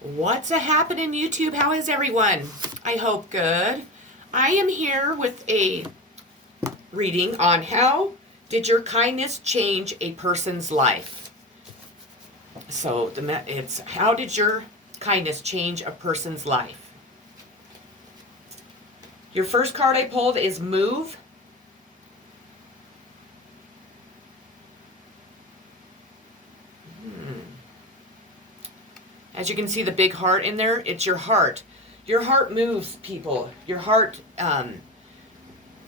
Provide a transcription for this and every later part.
What's a happening, YouTube? How is everyone? I hope good. I am here with a reading on how did your kindness change a person's life. So it's how did your kindness change a person's life? Your first card I pulled is Move. As you can see the big heart in there, it's your heart. Your heart moves people. Your heart,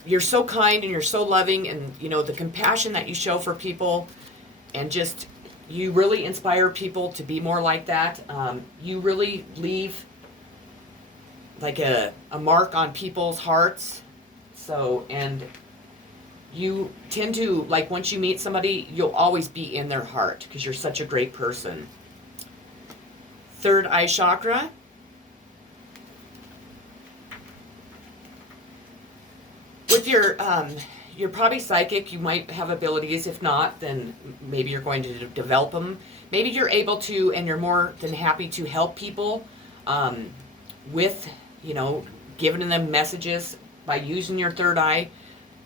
you're so kind and you're so loving, and the compassion that you show for people, and just you really inspire people to be more like that. You really leave like a mark on people's hearts. So, and you tend to, like, once you meet somebody, you'll always be in their heart because you're such a great person. Third eye chakra. With you're probably psychic. You might have abilities. If not, then maybe you're going to develop them. Maybe you're able to, and you're more than happy to help people with, giving them messages by using your third eye,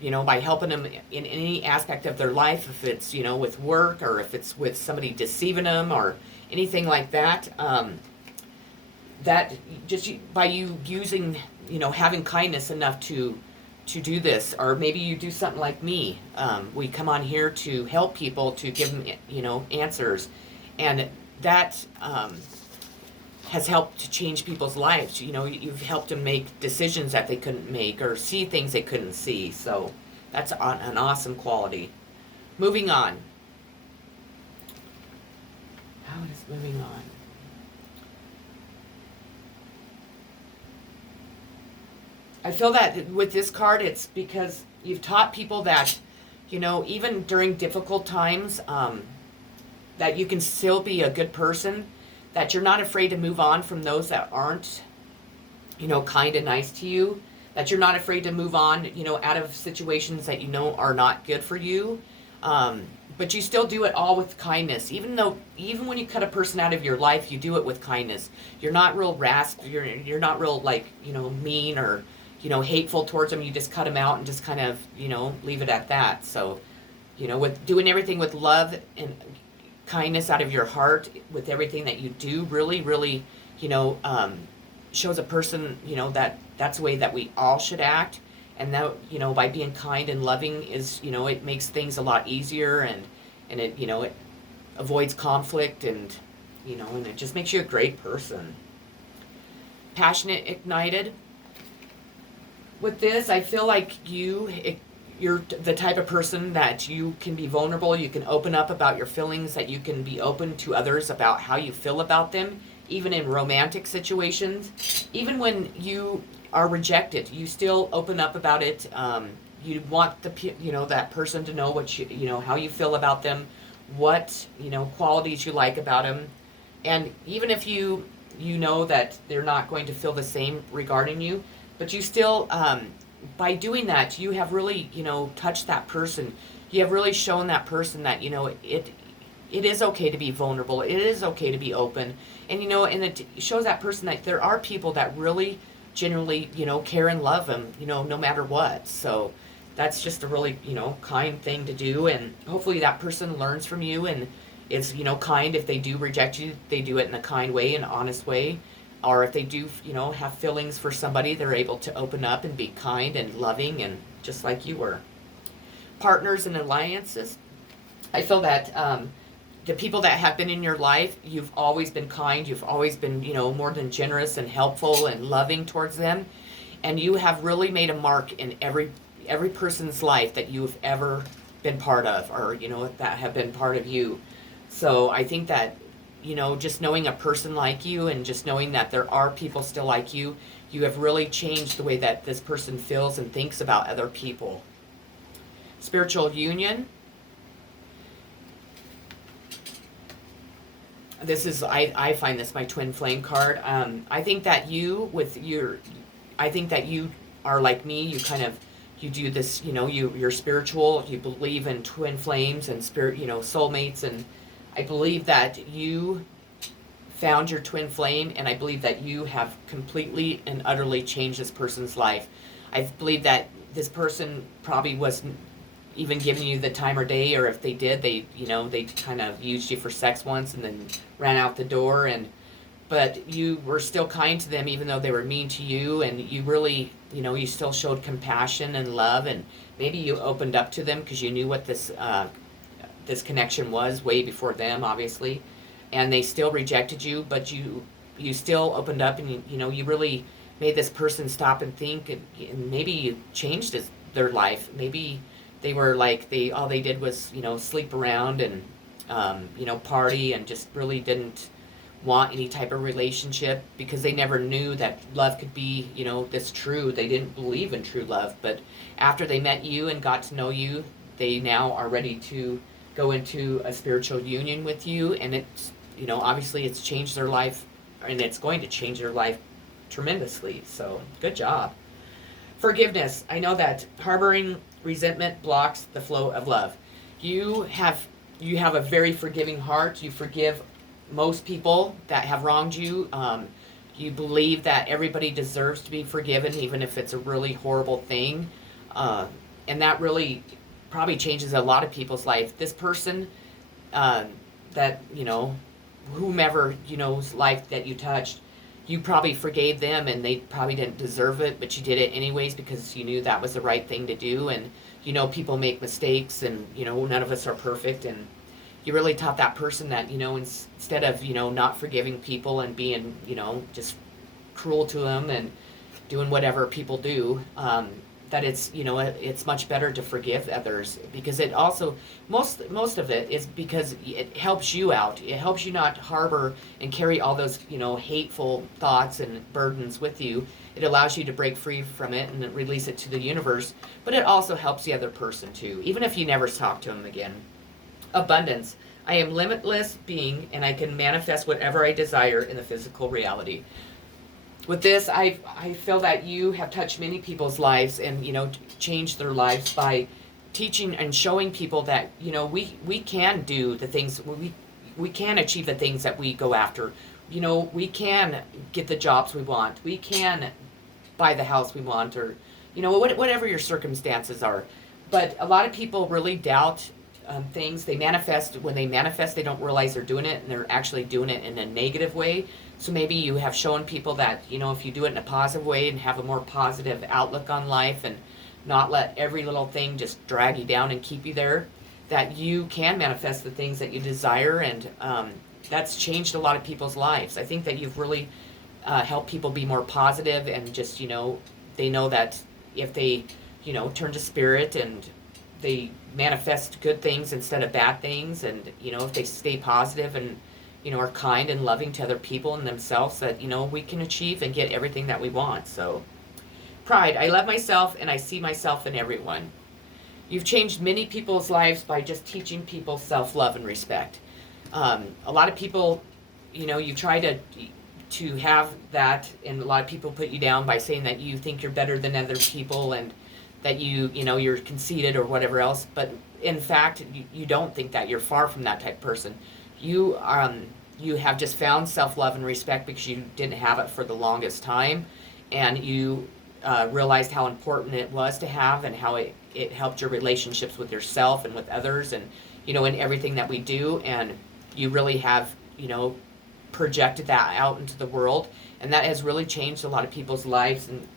by helping them in any aspect of their life, if it's, with work, or if it's with somebody deceiving them or anything like that. That just by you using, having kindness enough to do this, or maybe you do something like me. We come on here to help people, to give them, answers, and that has helped to change people's lives. You've helped them make decisions that they couldn't make, or see things they couldn't see. So that's an awesome quality. Moving on. How is moving on? I feel that with this card, it's because you've taught people that, even during difficult times, that you can still be a good person, that you're not afraid to move on from those that aren't, kind and nice to you, that you're not afraid to move on, out of situations that are not good for you. But you still do it all with kindness. Even when you cut a person out of your life, you do it with kindness. You're not real you're not real, like, mean or, hateful towards them. You just cut them out and just kind of, leave it at that. So, with doing everything with love and kindness out of your heart, with everything that you do, really, really, shows a person, that that's the way that we all should act. And that, by being kind and loving is, it makes things a lot easier, and it, it avoids conflict, and, and it just makes you a great person. Passionate, ignited. With this, I feel like you're the type of person that you can be vulnerable, you can open up about your feelings, that you can be open to others about how you feel about them, even in romantic situations. Even when you are rejected, you still open up about it. You want that person to know what how you feel about them, what qualities you like about them, and even if you know that they're not going to feel the same regarding you, but you still, by doing that, you have really touched that person. You have really shown that person that it is okay to be vulnerable. It is okay to be open, and and it shows that person that there are people that really genuinely, care and love them, no matter what. So that's just a really, kind thing to do. And hopefully that person learns from you and is, kind. If they do reject you, they do it in a kind way, an honest way. Or if they do, have feelings for somebody, they're able to open up and be kind and loving, and just like you were. Partners and alliances. I feel that, the people that have been in your life, you've always been kind, you've always been, more than generous and helpful and loving towards them. And you have really made a mark in every person's life that you've ever been part of, or, that have been part of you. So I think that, just knowing a person like you, and just knowing that there are people still like you have really changed the way that this person feels and thinks about other people. Spiritual union. This is, I find this my twin flame card. I think that you are like me. You do this, you're spiritual. You believe in twin flames and spirit, soulmates. And I believe that you found your twin flame, and I believe that you have completely and utterly changed this person's life. I believe that this person probably wasn't even giving you the time or day, or if they did, they kind of used you for sex once and then ran out the door, but you were still kind to them even though they were mean to you, and you really, you still showed compassion and love, and maybe you opened up to them because you knew what this connection was way before them, obviously, and they still rejected you, but you still opened up, and you really made this person stop and think, and maybe you changed their life. Maybe they were like, all they did was sleep around and party, and just really didn't want any type of relationship because they never knew that love could be this true. They didn't believe in true love, but after they met you and got to know you, they now are ready to go into a spiritual union with you, and it's obviously it's changed their life, and it's going to change their life tremendously. So good job. Forgiveness. I know that harboring resentment blocks the flow of love. You have a very forgiving heart. You forgive most people that have wronged you. You believe that everybody deserves to be forgiven, even if it's a really horrible thing. And that really probably changes a lot of people's life. This person, that, whomever's life that you touched, you probably forgave them, and they probably didn't deserve it, but you did it anyways because you knew that was the right thing to do. And people make mistakes, and none of us are perfect, and you really taught that person that instead of not forgiving people and being just cruel to them and doing whatever people do, that it's much better to forgive others, because it also most of it is because it helps you out. It helps you not harbor and carry all those hateful thoughts and burdens with you. It allows you to break free from it and release it to the universe, but it also helps the other person too, even if you never talk to them again. Abundance. I am limitless being, and I can manifest whatever I desire in the physical reality. With this, I feel that you have touched many people's lives, and changed their lives by teaching and showing people that we can do the things, we can achieve the things that we go after. We can get the jobs we want. We can buy the house we want, or whatever your circumstances are. But a lot of people really doubt things. They manifest. When they manifest, they don't realize they're doing it, and they're actually doing it in a negative way. So maybe you have shown people that if you do it in a positive way and have a more positive outlook on life, and not let every little thing just drag you down and keep you there, that you can manifest the things that you desire, and that's changed a lot of people's lives. I think that you've really helped people be more positive, and just they know that if they turn to spirit and they manifest good things instead of bad things, and if they stay positive and are kind and loving to other people and themselves, that we can achieve and get everything that we want. So pride. I love myself, and I see myself in everyone. You've changed many people's lives by just teaching people self-love and respect. A lot of people, you try to have that, and a lot of people put you down by saying that you think you're better than other people, and that you're conceited or whatever else. But in fact, you don't think that. You're far from that type of person. You have just found self-love and respect because you didn't have it for the longest time, and you realized how important it was to have, and how it helped your relationships with yourself and with others, and in everything that we do. And you really have projected that out into the world, and that has really changed a lot of people's lives. And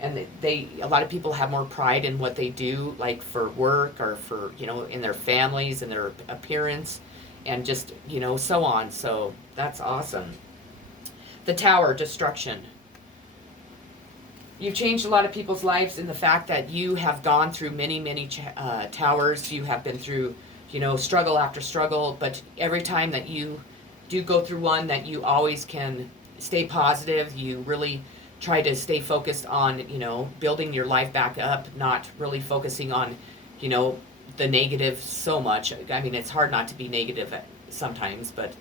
and a lot of people have more pride in what they do, like for work, or for in their families and their appearance, and just so on. So that's awesome. The Tower. Destruction. You've changed a lot of people's lives in the fact that you have gone through many towers. You have been through struggle after struggle, but every time that you do go through one, that you always can stay positive. You really try to stay focused on building your life back up, not really focusing on the negative so much. I mean, it's hard not to be negative sometimes, but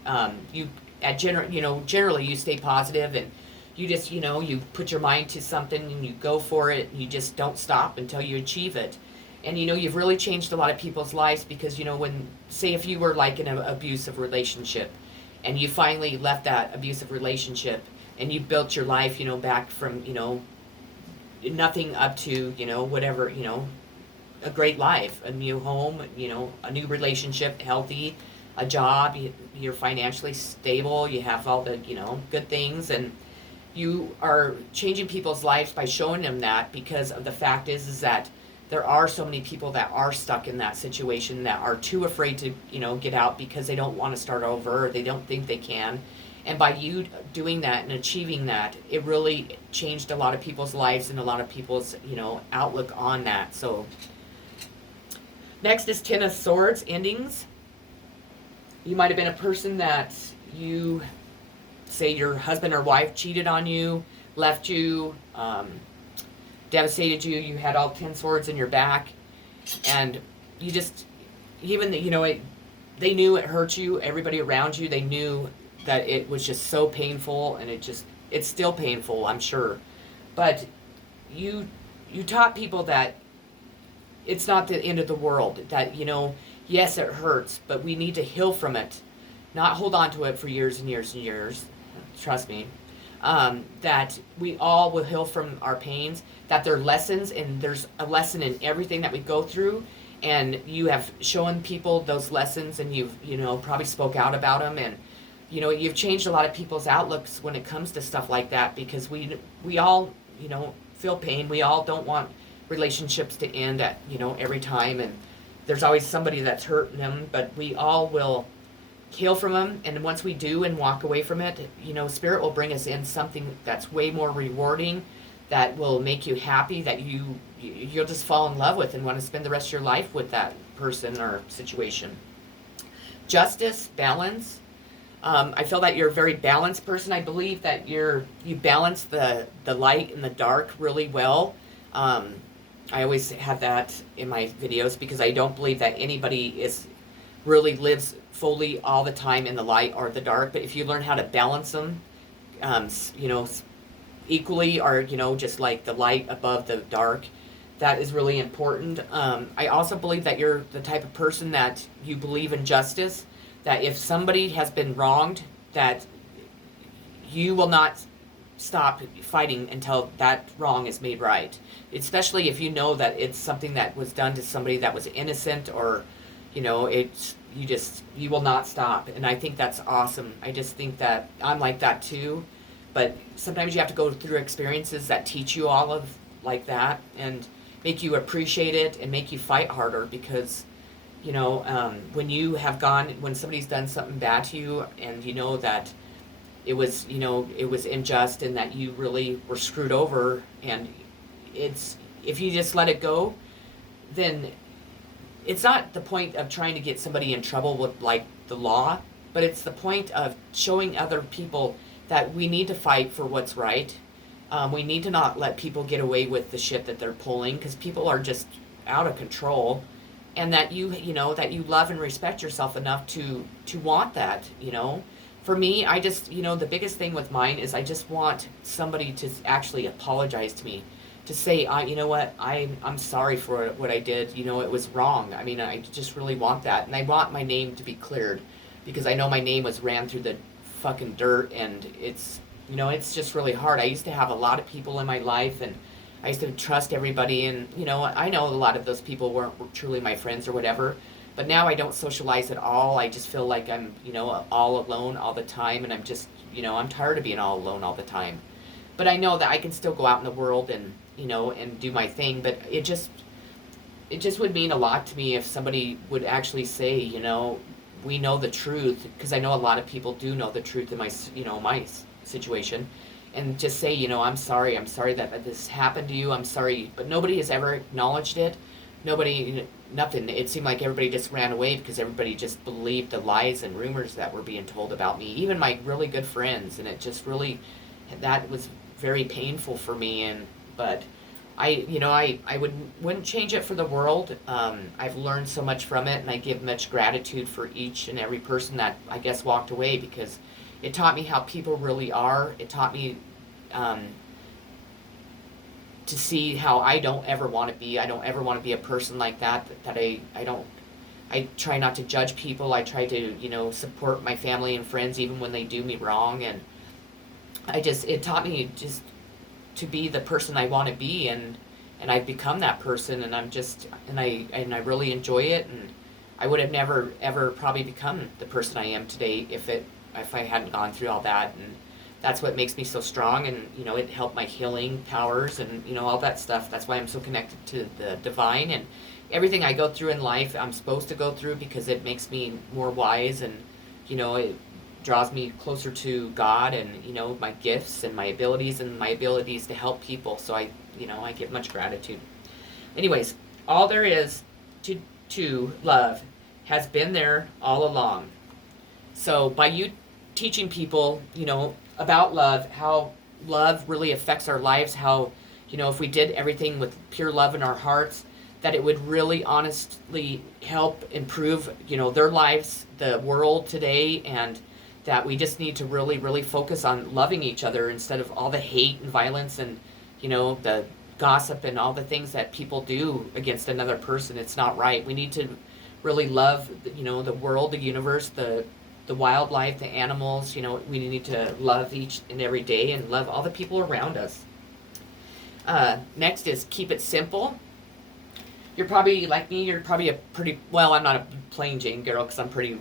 generally you stay positive, and you just you put your mind to something and you go for it, and you just don't stop until you achieve it. And you've really changed a lot of people's lives, because when, say, if you were like in an abusive relationship, and you finally left that abusive relationship, and you built your life, back from, nothing up to, whatever, a great life, a new home, a new relationship, healthy, a job, you're financially stable, you have all the, good things, and you are changing people's lives by showing them that, because of the fact is that there are so many people that are stuck in that situation, that are too afraid to, get out because they don't want to start over, or they don't think they can. And by you doing that and achieving that, it really changed a lot of people's lives and a lot of people's, outlook on that. So next is Ten of Swords, endings. You might have been a person that you say your husband or wife cheated on you, left you, devastated you. You had all 10 swords in your back, and you just, even they knew it hurt you. Everybody around you, they knew that it was just so painful, and it's still painful, I'm sure. But you taught people that it's not the end of the world. That, yes, it hurts, but we need to heal from it, not hold on to it for years and years and years. Trust me. That we all will heal from our pains, that there are lessons, and there's a lesson in everything that we go through, and you have shown people those lessons, and you've, probably spoke out about them, and, you've changed a lot of people's outlooks when it comes to stuff like that, because we all, feel pain. We all don't want relationships to end at, every time, and there's always somebody that's hurting them, but we all will heal from them, and once we do and walk away from it, Spirit will bring us in something that's way more rewarding, that will make you happy, that you'll just fall in love with and want to spend the rest of your life with that person or situation. Justice, balance. I feel that you're a very balanced person. I believe that you balance the light and the dark really well. I always have that in my videos, because I don't believe that anybody really lives fully all the time in the light or the dark. But if you learn how to balance them, equally, or just like the light above the dark, that is really important. I also believe that you're the type of person that you believe in justice, that if somebody has been wronged, that you will not stop fighting until that wrong is made right, especially if you know that it's something that was done to somebody that was innocent, or you will not stop. And I think that's awesome. I just think that I'm like that too, but sometimes you have to go through experiences that teach you all of like that, and make you appreciate it and make you fight harder, because when somebody's done something bad to you, and that it was unjust, and that you really were screwed over, and if you just let it go, then it's not the point of trying to get somebody in trouble with like the law, but it's the point of showing other people that we need to fight for what's right. We need to not let people get away with the shit that they're pulling, because people are just out of control, and that that you love and respect yourself enough to want that. For me, I just the biggest thing with mine is I just want somebody to actually apologize to me, to say, you know what, I'm sorry for what I did. It was wrong. I mean, I just really want that, and I want my name to be cleared, because I know my name was ran through the fucking dirt, and it's just really hard. I used to have a lot of people in my life, and I used to trust everybody, and I know a lot of those people weren't truly my friends or whatever, but now I don't socialize at all. I just feel like I'm all alone all the time, and I'm just I'm tired of being all alone all the time. But I know that I can still go out in the world and and do my thing. But it just would mean a lot to me if somebody would actually say, we know the truth, because I know a lot of people do know the truth in my my situation, and just say, I'm sorry that this happened to you, I'm sorry. But nobody has ever acknowledged it. Nobody, nothing. It seemed like everybody just ran away, because everybody just believed the lies and rumors that were being told about me, even my really good friends, and it just really, that was very painful for me. But I wouldn't change it for the world. I've learned so much from it, and I give much gratitude for each and every person that I guess walked away, because it taught me how people really are. It taught me to see how I don't ever want to be. I don't ever want to be a person like that. That I I try not to judge people. I try to, support my family and friends even when they do me wrong. And it taught me just to be the person I want to be, and I've become that person, and I really enjoy it, and I would have never ever probably become the person I am today if I hadn't gone through all that. And that's what makes me so strong, and it helped my healing powers and all that stuff. That's why I'm so connected to the divine, and everything I go through in life I'm supposed to go through because it makes me more wise, and it draws me closer to God, and my gifts and my abilities to help people. So I give much gratitude. Anyways, all there is to love has been there all along. So by you teaching people, about love, how love really affects our lives, how if we did everything with pure love in our hearts, that it would really honestly help improve their lives, the world today, and that we just need to really, really focus on loving each other instead of all the hate and violence and, the gossip and all the things that people do against another person. It's not right. We need to really love, the world, the universe, the wildlife, the animals. We need to love each and every day and love all the people around us. Next is keep it simple. You're probably like me. You're probably a pretty well. I'm not a plain Jane girl because I'm pretty,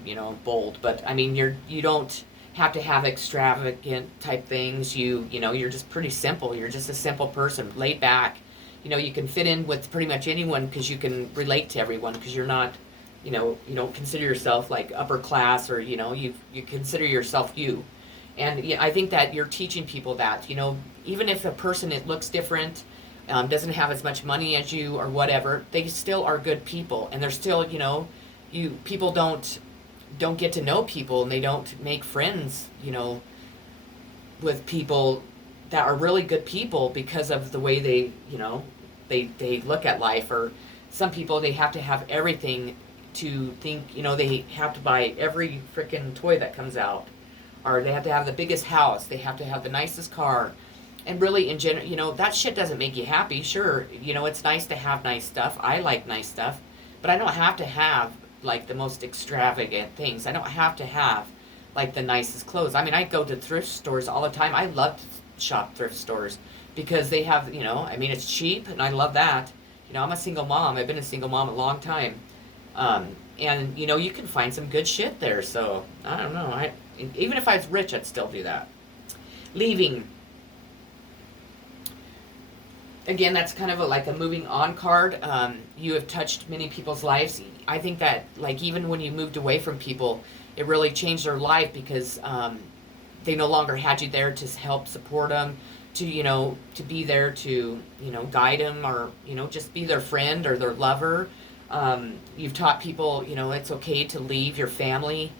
bold. But I mean, you don't have to have extravagant type things. You're just pretty simple. You're just a simple person, laid back. You can fit in with pretty much anyone because you can relate to everyone because you're not, you don't consider yourself like upper class, or you consider yourself you. And I think that you're teaching people that even if a person it looks different. Doesn't have as much money as you or whatever, they still are good people, and they're still, people don't get to know people, and they don't make friends, with people that are really good people because of the way they, they look at life. Or some people, they have to have everything to think, they have to buy every freaking toy that comes out, or they have to have the biggest house, they have to have the nicest car. And really, in general, that shit doesn't make you happy. Sure, it's nice to have nice stuff. I like nice stuff. But I don't have to have, like, the most extravagant things. I don't have to have, like, the nicest clothes. I mean, I go to thrift stores all the time. I love to shop thrift stores because they have, it's cheap, and I love that. I'm a single mom. I've been a single mom a long time. And, you can find some good shit there. So, I don't know. Even if I was rich, I'd still do that. Leaving. Again, that's kind of like a moving on card. You have touched many people's lives. I think that, like, even when you moved away from people, it really changed their life because they no longer had you there to help support them, to be there to, guide them, or, just be their friend or their lover. You've taught people, it's okay to leave your family.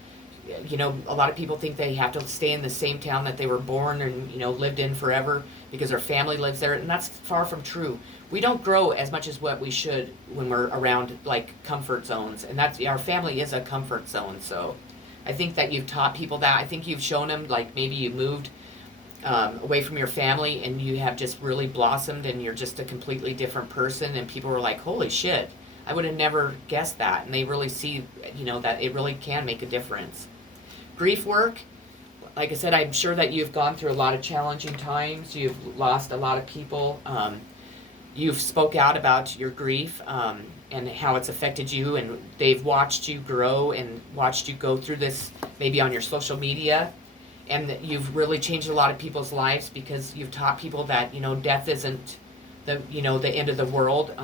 A lot of people think they have to stay in the same town that they were born and, lived in forever because their family lives there, and that's far from true. We don't grow as much as what we should when we're around, like, comfort zones, and our family is a comfort zone. So I think that you've taught people that. I think you've shown them, like, maybe you moved away from your family and you have just really blossomed and you're just a completely different person, and people were like, holy shit, I would have never guessed that. And they really see, that it really can make a difference. Grief work, like I said, I'm sure that you've gone through a lot of challenging times. You've lost a lot of people. You've spoke out about your grief and how it's affected you, and they've watched you grow and watched you go through this maybe on your social media. And that you've really changed a lot of people's lives because you've taught people that, death isn't the end of the world.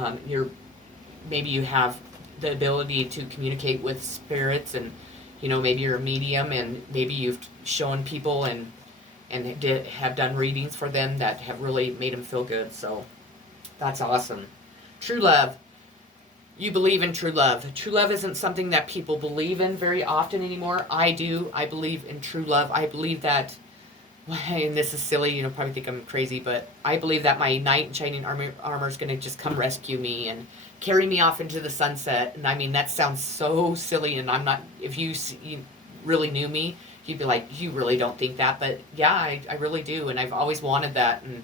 Maybe you have the ability to communicate with spirits, and maybe you're a medium, and maybe you've shown people and have done readings for them that have really made them feel good. So that's awesome. True love. You believe in true love. True love isn't something that people believe in very often anymore. I do. I believe in true love. I believe that, and this is silly, probably think I'm crazy, but I believe that my knight in shining armor is going to just come rescue me and carry me off into the sunset. And I mean, that sounds so silly, and I'm not, if you really knew me, you'd be like, you really don't think that, but yeah, I really do, and I've always wanted that. And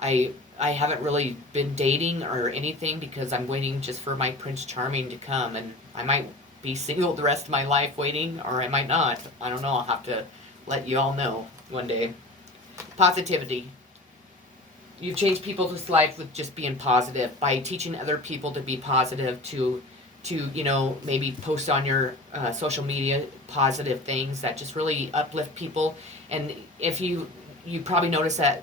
I haven't really been dating or anything because I'm waiting just for my Prince Charming to come, and I might be single the rest of my life waiting, or I might not. I don't know. I'll have to let you all know one day. Positivity. You've changed people's life with just being positive, by teaching other people to be positive, to maybe post on your social media positive things that just really uplift people. And if you probably notice that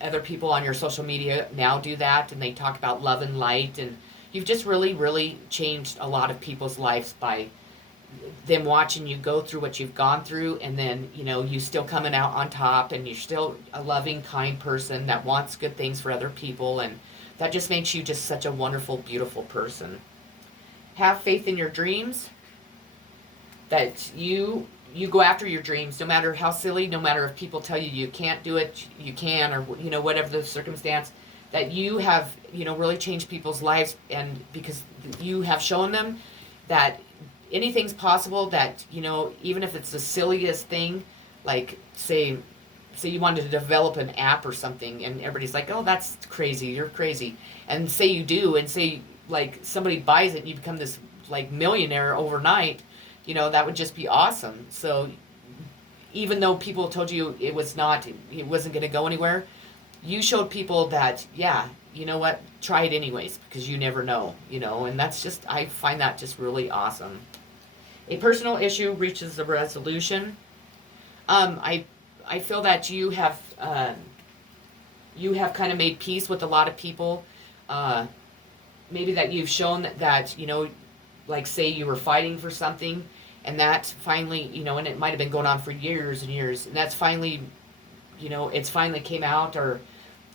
other people on your social media now do that, and they talk about love and light, and you've just really, really changed a lot of people's lives by them watching you go through what you've gone through, and then you still coming out on top, and you're still a loving, kind person that wants good things for other people, and that just makes you just such a wonderful, beautiful person. Have faith in your dreams, that you go after your dreams, no matter how silly, no matter if people tell you you can't do it, you can, or whatever the circumstance, that you have really changed people's lives, and because you have shown them that anything's possible, that even if it's the silliest thing, like say you wanted to develop an app or something, and everybody's like, oh, that's crazy, you're crazy, and say you do, and say like somebody buys it and you become this like millionaire overnight, that would just be awesome. So even though people told you it wasn't going to go anywhere, you showed people that, yeah, you know what, try it anyways, because you never know, and that's just, I find that just really awesome. A personal issue reaches a resolution. I feel that you have kind of made peace with a lot of people. Maybe that you've shown that like say you were fighting for something, and that finally, and it might have been going on for years and years, and that's finally, it's finally came out, or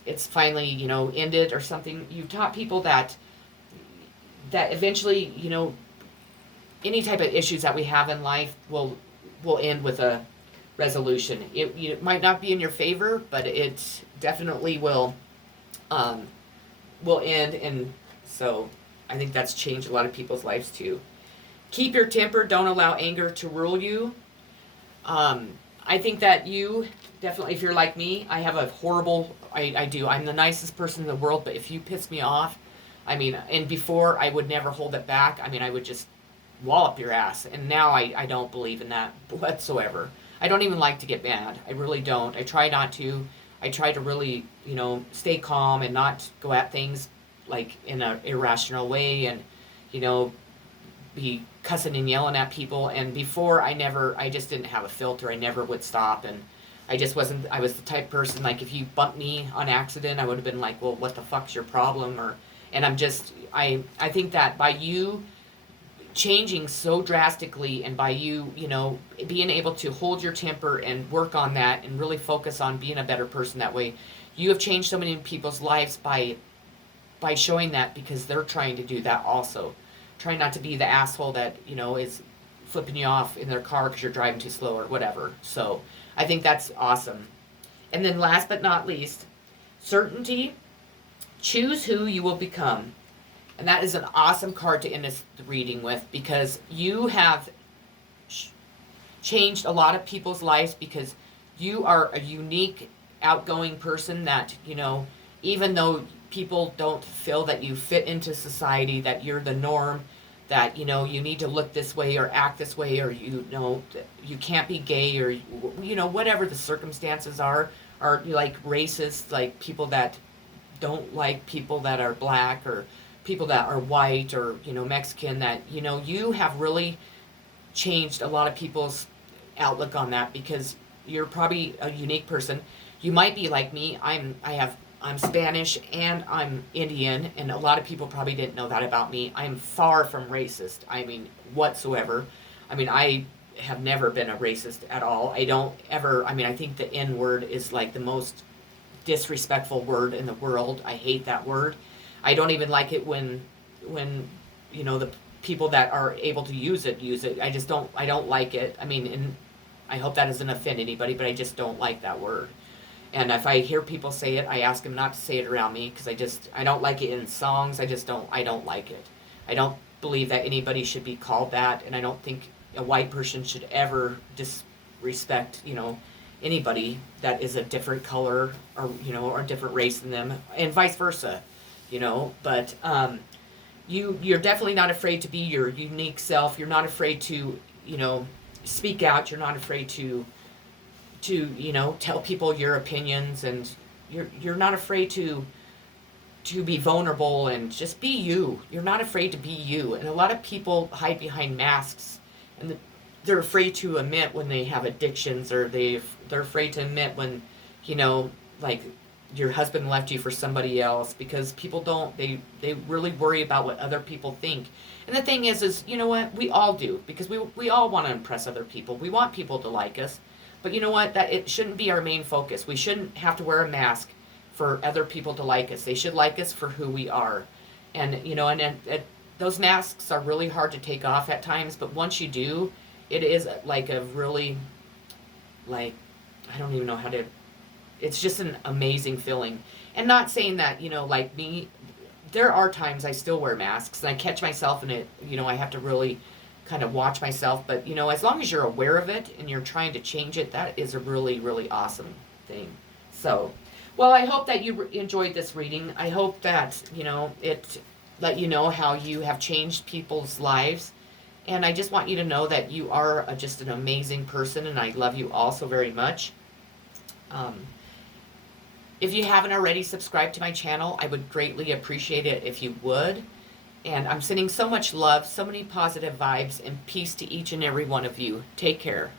it's finally, ended or something. You've taught people that eventually, any type of issues that we have in life will end with a resolution. It might not be in your favor, but it definitely will end. And so I think that's changed a lot of people's lives too. Keep your temper. Don't allow anger to rule you. I think that you definitely, if you're like me, I have a horrible, I do. I'm the nicest person in the world, but if you piss me off, and before I would never hold it back. I would just wallop your ass. And now I don't believe in that whatsoever. I don't even like to get mad. I really don't. I try not to. I try to really, stay calm and not go at things like in an irrational way, and, be cussing and yelling at people. And before I just didn't have a filter. I never would stop. And I just wasn't, I was the type of person, like if you bumped me on accident, I would have been like, well, what the fuck's your problem? And I think that by you changing so drastically, and by you, being able to hold your temper and work on that and really focus on being a better person that way, you have changed so many people's lives by showing that, because they're trying to do that also. Trying not to be the asshole that, is flipping you off in their car because you're driving too slow or whatever. So I think that's awesome. And then last but not least, certainty. Choose who you will become. And that is an awesome card to end this reading with, because you have changed a lot of people's lives, because you are a unique, outgoing person that, even though people don't feel that you fit into society, that you're the norm, that, you need to look this way or act this way, or, you can't be gay, or, whatever the circumstances are like racist, like people that don't like people that are black, or people that are white, or Mexican, that you have really changed a lot of people's outlook on that, because you're probably a unique person. You might be like me. I'm Spanish and I'm Indian, and a lot of people probably didn't know that about me. I'm far from racist. Whatsoever. I have never been a racist at all. I don't ever. I think the N word is like the most disrespectful word in the world. I hate that word. I don't even like it when the people that are able to use it. I don't like it. And I hope that doesn't offend anybody, but I just don't like that word. And if I hear people say it, I ask them not to say it around me, because I don't like it in songs. I don't like it. I don't believe that anybody should be called that, and I don't think a white person should ever disrespect, anybody that is a different color, or, or a different race than them, and vice versa, but, you're definitely not afraid to be your unique self. You're not afraid to, you know, speak out. You're not afraid to tell people your opinions, and you're not afraid to be vulnerable and just be you. You're not afraid to be you. And a lot of people hide behind masks, and they're afraid to admit when they have addictions, or they're afraid to admit when, like your husband left you for somebody else, because people don't they really worry about what other people think. And the thing is you know what, we all do, because we all want to impress other people. We want people to like us. But you know what, that it shouldn't be our main focus. We shouldn't have to wear a mask for other people to like us. They should like us for who we are. And those masks are really hard to take off at times, but once you do, it is like a really, like, I don't even know how to, it's just an amazing feeling. And not saying that, like me, there are times I still wear masks and I catch myself in it, I have to really kind of watch myself. But, as long as you're aware of it and you're trying to change it, that is a really, really awesome thing. So, well, I hope that you enjoyed this reading. I hope that, it let you know how you have changed people's lives. And I just want you to know that you are just an amazing person, and I love you all so very much. If you haven't already subscribed to my channel, I would greatly appreciate it if you would. And I'm sending so much love, so many positive vibes, and peace to each and every one of you. Take care.